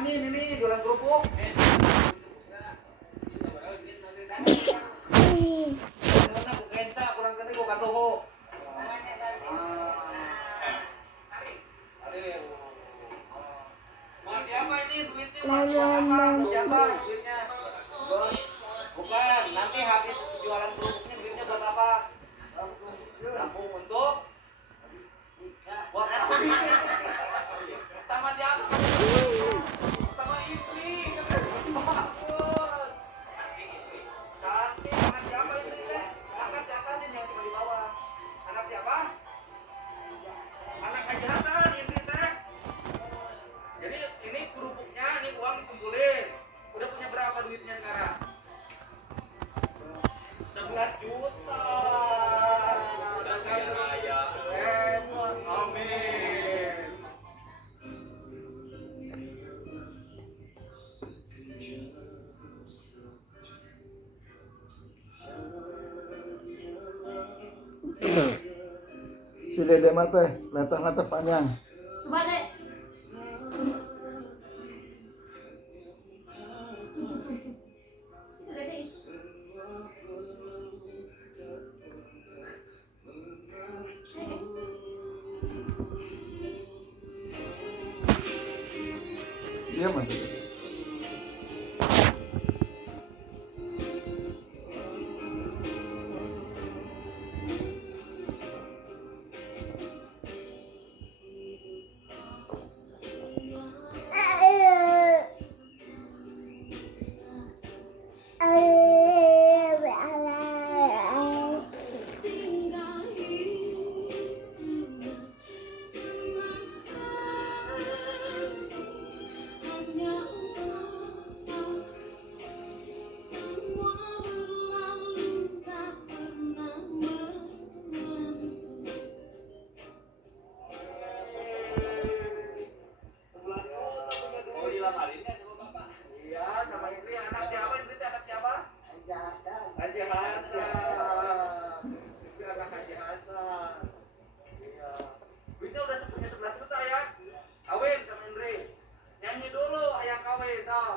Amin ini jualan kerupuk. Mana bukenca kurang kene kok katoho. Buat siapa ini duitnya? Buat siapa? Duitnya? Bukan, nanti habis jualan kerupuknya duitnya buat apa? Lampung untuk buat apa? Sama siapa? Sama istri. Cantik, anak siapa istri teh? Angkat di atasin yang cuma di bawah. Anak siapa? Anak Haji Hasan istri teh. Jadi ini kerupuknya, ini uang dikumpulin. Udah punya berapa duitnya sekarang? 11 juta. Udah kaya raya. Amin. Si Dede mah teh letah-letah panjang. Coba deh. Itu Dede itu. Dia mah. Iya, sama istri. Anak siapa istri teh? Anak siapa? Haji Hasan. Istri anak Haji Hasan. Iya. Duitnya udah punya 11 juta ya. Kawin sama Indri. Nyanyi dulu ayang kawin, toh.